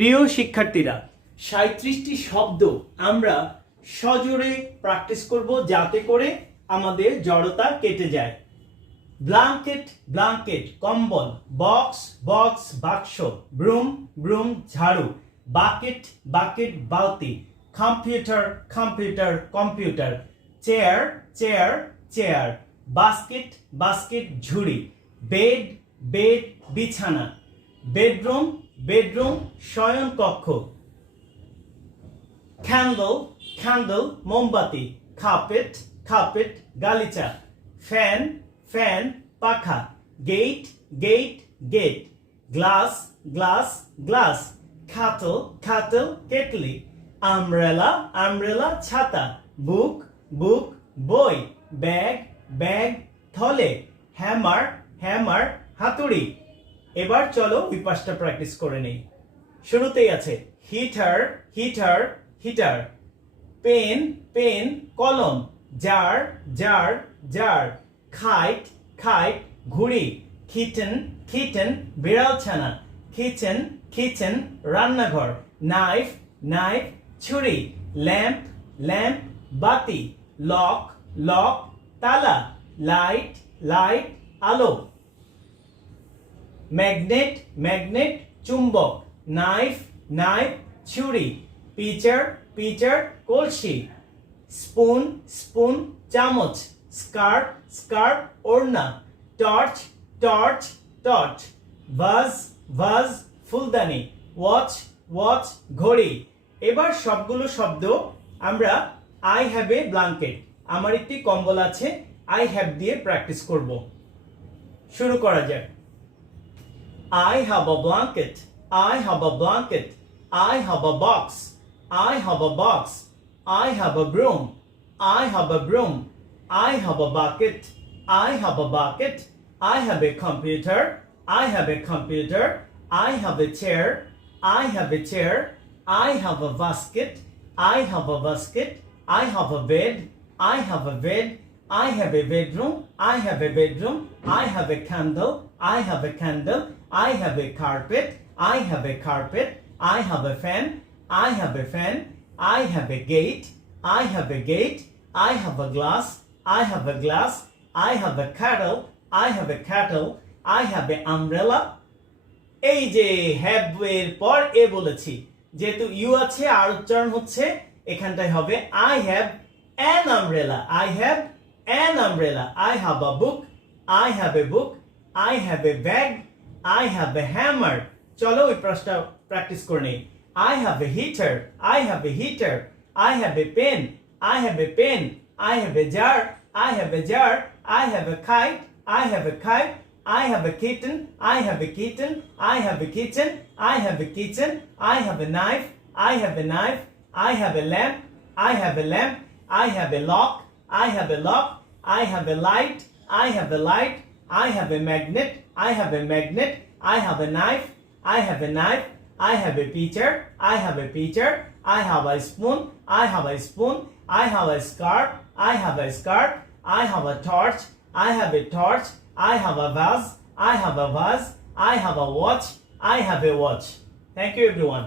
প্রিয় শিক্ষার্থীরা, ৩৭টি শব্দ আমরা সজোরে প্র্যাকটিস করব যাতে করে আমাদের জড়তা কেটে যায়। ব্ল্যাঙ্কেট ব্ল্যাঙ্কেট কম্বল, বক্স বক্স বাক্স, ব্রুম ব্রুম ঝাড়ু, বাকেট বাকেট বালতি, computer computer computer, chair chair chair, basket basket ঝুড়ি, বেড বেড বিছানা, বেডরুম বেডরুম শয়নকক্ষ, ক্যান্ডেল ক্যান্ডেল মোমবাতি, কার্পেট কার্পেট গালিচা, ফ্যান ফ্যান পাখা, gate gate gate, glass glass glass, kettle kettle কেটলি, আমব্রেলা আমব্রেলা ছাতা, বুক বুক বই, ব্যাগ ব্যাগ থলে, হ্যামার হ্যামার হাতুড়ি। এবার চলো ওই পাঁচটা প্র্যাকটিস করে নেই। শুরুতেই আছে heater heater heater, pen pen কলম, jar jar jar, kite kite ঘুড়ি, কিচেন কিচেন বিড়ালছানা, কিচেন কিচেন রান্নাঘর, নাইফ নাইফ ছুরি, ল্যাম্প ল্যাম্প বাতি, লক লক তালা, লাইট লাইট আলো, ম্যাগনেট ম্যাগনেট চুম্বক, নাইফ নাইফ ছুরি, পিচার পিচার কলসি, স্পুন স্পুন চামচ, স্কার্ফ স্কার্ফ ওড়না, torch torch torch, vase vase ফুলদানি, ওয়াচ ওয়াচ ঘড়ি। এবার সবগুলো শব্দ আমরা আই হ্যাভ এ ব্ল্যাঙ্কেট, আমার একটি কম্বল আছে, আই হ্যাভ দিয়ে প্র্যাকটিস করব। শুরু করা যাক। I have a blanket. I have a blanket. I have a box. I have a box. I have a broom. I have a broom. I have a bucket. I have a bucket. I have a computer. I have a computer. I have a chair. I have a chair. I have a basket. I have a basket. I have a bed. I have a bed. I have a bedroom. I have a bedroom. I have a candle. I have a candle. I have a carpet. I have a carpet. I have a fan. I have a fan. I have a gate. I have a gate. I have a glass. I have a glass. I have a kettle. I have a kettle. I have an umbrella. এই যে have এর পর এ বলেছি, যেহেতু you আছে আর উচ্চারণ হচ্ছে এখানটায় হবে I have an umbrella. I have an umbrella. I have a book. I have a book. I have a bag. I have a hammer. চলো ওই প্রশ্নটা প্র্যাকটিস করে নেই। I have a heater. I have a heater. I have a pen. I have a pen. I have a jar. I have a jar. I have a kite. I have a kite. I have a kitten. I have a kitten. I have a kitchen. I have a kitchen. I have a knife. I have a knife. I have a lamp. I have a lamp. I have a lock. I have a lock. I have a light. I have a light. I have a magnet. I have a magnet. I have a knife. I have a knife. I have a pitcher. I have a pitcher. I have a spoon. I have a spoon. I have a scarf. I have a scarf. I have a torch. I have a torch. I have a vase. I have a vase. I have a watch. I have a watch. Thank you everyone.